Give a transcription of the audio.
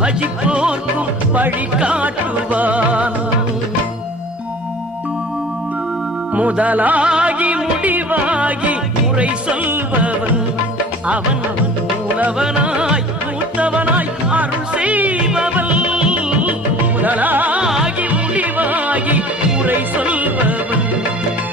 வஞ்சிப்போர்க்கும் வழிகாட்டுவான் முதலாகி முடிவாகி முறை சொல்பவன். அவன் மூலவனாய் மூத்தவனாய் அருள் செய்பவன். முதலாகி முடிவாகி முறை சொல்பவன்.